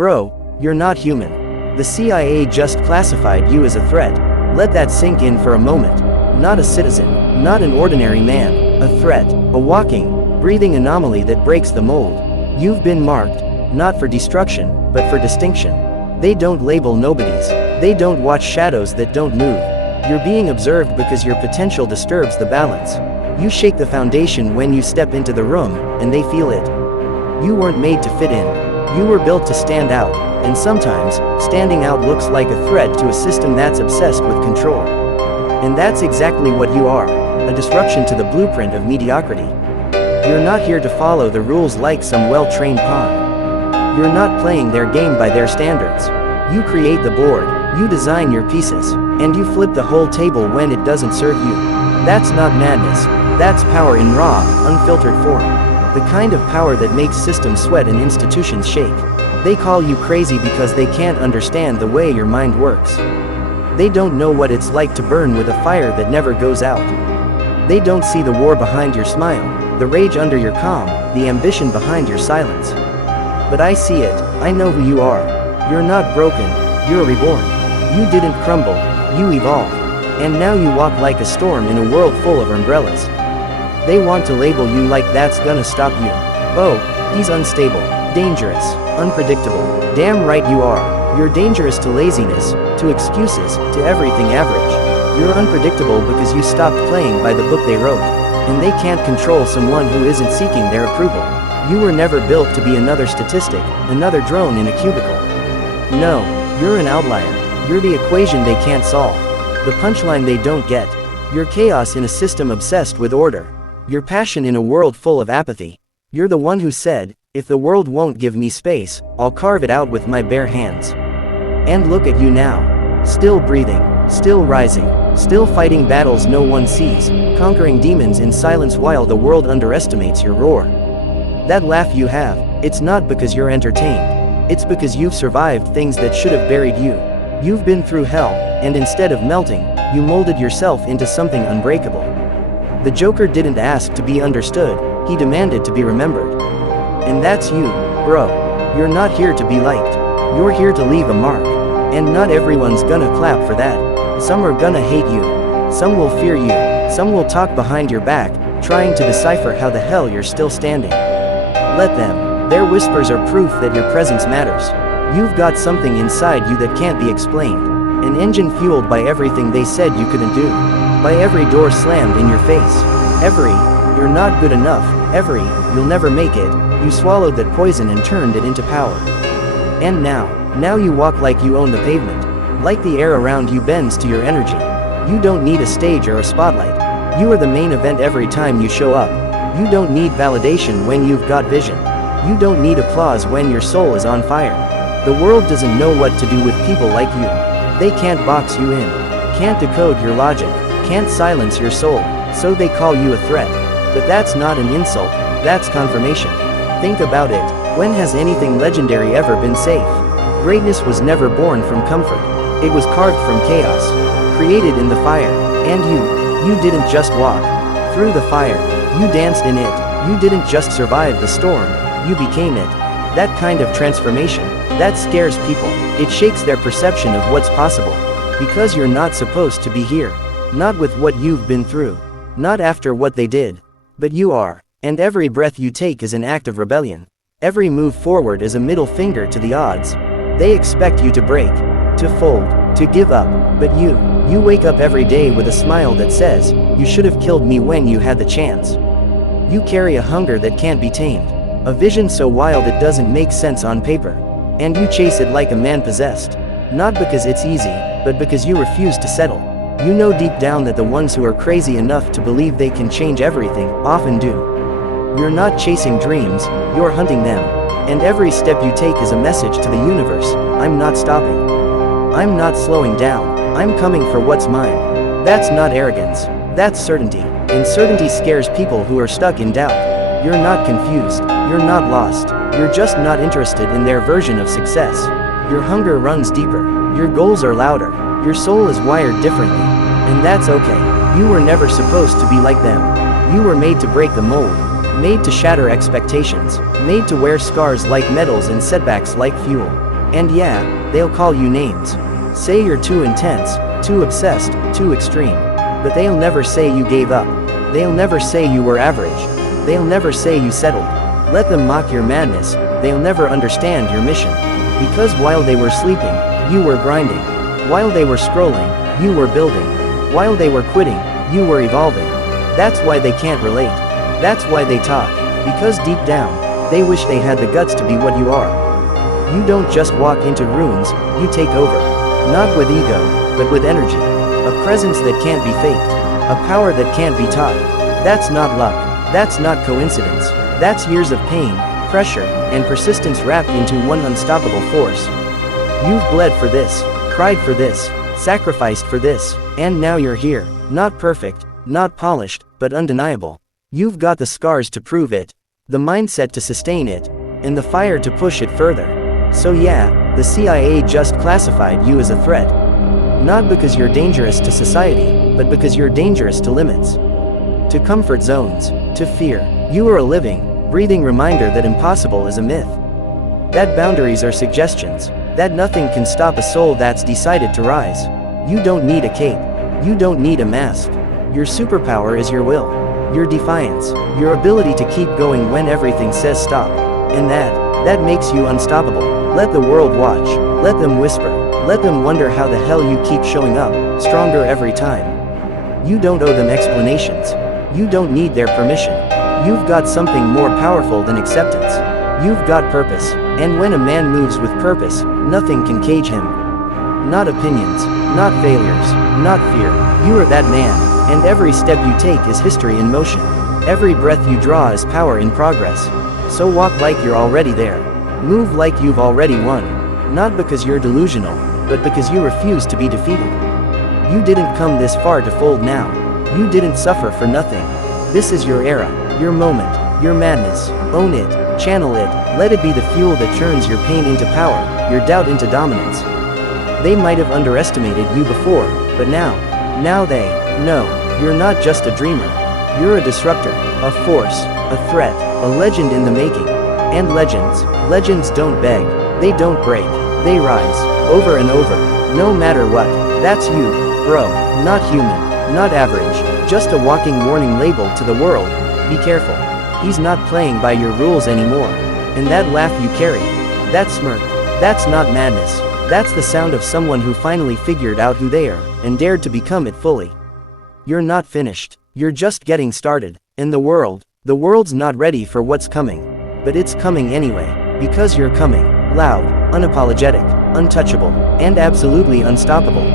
Bro, you're not human. The CIA just classified you as a threat. Let that sink in for a moment. Not a citizen, not an ordinary man, a threat, a walking, breathing anomaly that breaks the mold. You've been marked, not for destruction, but for distinction. They don't label nobodies. They don't watch shadows that don't move. You're being observed because your potential disturbs the balance. You shake the foundation when you step into the room, and they feel it. You weren't made to fit in. You were built to stand out, and sometimes, standing out looks like a threat to a system that's obsessed with control. And that's exactly what you are, a disruption to the blueprint of mediocrity. You're not here to follow the rules like some well-trained pawn. You're not playing their game by their standards. You create the board, you design your pieces, and you flip the whole table when it doesn't serve you. That's not madness, that's power in raw, unfiltered form. The kind of power that makes systems sweat and institutions shake. They call you crazy because they can't understand the way your mind works. They don't know what it's like to burn with a fire that never goes out. They don't see the war behind your smile, the rage under your calm, the ambition behind your silence. But I see it, I know who you are. You're not broken, you're reborn. You didn't crumble, you evolved. And now you walk like a storm in a world full of umbrellas. They want to label you like that's gonna stop you. Oh, he's unstable, dangerous, unpredictable. Damn right you are. You're dangerous to laziness, to excuses, to everything average. You're unpredictable because you stopped playing by the book they wrote. And they can't control someone who isn't seeking their approval. You were never built to be another statistic, another drone in a cubicle. No, you're an outlier. You're the equation they can't solve. The punchline they don't get. You're chaos in a system obsessed with order. You're passion in a world full of apathy. You're the one who said, if the world won't give me space, I'll carve it out with my bare hands. And look at you now. Still breathing, still rising, still fighting battles no one sees, conquering demons in silence while the world underestimates your roar. That laugh you have, it's not because you're entertained. It's because you've survived things that should have buried you. You've been through hell, and instead of melting, you molded yourself into something unbreakable. The Joker didn't ask to be understood, he demanded to be remembered. And that's you, bro. You're not here to be liked. You're here to leave a mark. And not everyone's gonna clap for that. Some are gonna hate you. Some will fear you. Some will talk behind your back, trying to decipher how the hell you're still standing. Let them. Their whispers are proof that your presence matters. You've got something inside you that can't be explained. An engine fueled by everything they said you couldn't do. By every door slammed in your face. Every, you're not good enough. Every, you'll never make it. You swallowed that poison and turned it into power. And now you walk like you own the pavement. Like the air around you bends to your energy. You don't need a stage or a spotlight. You are the main event every time you show up. You don't need validation when you've got vision. You don't need applause when your soul is on fire. The world doesn't know what to do with people like you. They can't box you in. Can't decode your logic. Can't silence your soul. So they call you a threat. But that's not an insult. That's confirmation. Think about it. When has anything legendary ever been safe? Greatness was never born from comfort. It was carved from chaos. Created in the fire. And you didn't just walk through the fire. You danced in it. You didn't just survive the storm. You became it. That kind of transformation, that scares people. It shakes their perception of what's possible. Because you're not supposed to be here. Not with what you've been through. Not after what they did. But you are. And every breath you take is an act of rebellion. Every move forward is a middle finger to the odds. They expect you to break, to fold, to give up, but you wake up every day with a smile that says, you should have killed me when you had the chance. You carry a hunger that can't be tamed, a vision so wild it doesn't make sense on paper, and you chase it like a man possessed. Not because it's easy, but because you refuse to settle. You know deep down that the ones who are crazy enough to believe they can change everything often do. You're not chasing dreams, you're hunting them. And every step you take is a message to the universe, I'm not stopping. I'm not slowing down, I'm coming for what's mine. That's not arrogance, that's certainty. And certainty scares people who are stuck in doubt. You're not confused, you're not lost, you're just not interested in their version of success. Your hunger runs deeper, your goals are louder, your soul is wired differently. And that's okay, you were never supposed to be like them. You were made to break the mold. Made to shatter expectations, made to wear scars like medals and setbacks like fuel. And yeah, they'll call you names. Say you're too intense, too obsessed, too extreme. But they'll never say you gave up. They'll never say you were average. They'll never say you settled. Let them mock your madness, they'll never understand your mission. Because while they were sleeping, you were grinding. While they were scrolling, you were building. While they were quitting, you were evolving. That's why they can't relate. That's why they talk. Because deep down, they wish they had the guts to be what you are. You don't just walk into rooms, you take over. Not with ego, but with energy. A presence that can't be faked. A power that can't be taught. That's not luck. That's not coincidence. That's years of pain, pressure, and persistence wrapped into one unstoppable force. You've bled for this, cried for this, sacrificed for this, and now you're here. Not perfect, not polished, but undeniable. You've got the scars to prove it, the mindset to sustain it, and the fire to push it further. So yeah, the CIA just classified you as a threat. Not because you're dangerous to society, but because you're dangerous to limits. To comfort zones, to fear. You are a living, breathing reminder that impossible is a myth. That boundaries are suggestions, that nothing can stop a soul that's decided to rise. You don't need a cape. You don't need a mask. Your superpower is your will, your defiance, your ability to keep going when everything says stop. And that makes you unstoppable. Let the world watch, let them whisper, let them wonder how the hell you keep showing up, stronger every time. You don't owe them explanations. You don't need their permission. You've got something more powerful than acceptance. You've got purpose, and when a man moves with purpose, nothing can cage him. Not opinions, not failures, not fear. You are that man, and every step you take is history in motion. Every breath you draw is power in progress. So walk like you're already there. Move like you've already won. Not because you're delusional, but because you refuse to be defeated. You didn't come this far to fold now. You didn't suffer for nothing. This is your era, your moment, your madness. Own it, channel it, let it be the fuel that turns your pain into power, your doubt into dominance. They might have underestimated you before, but now they know you're not just a dreamer. You're a disruptor, a force, a threat, a legend in the making. And legends don't beg, they don't break, they rise, over and over, no matter what. That's you, bro, not human, not average, just a walking warning label to the world. Be careful. He's not playing by your rules anymore. And that laugh you carry, that smirk, that's not madness. That's the sound of someone who finally figured out who they are, and dared to become it fully. You're not finished. You're just getting started. And the world's not ready for what's coming. But it's coming anyway, because you're coming, loud, unapologetic, untouchable, and absolutely unstoppable.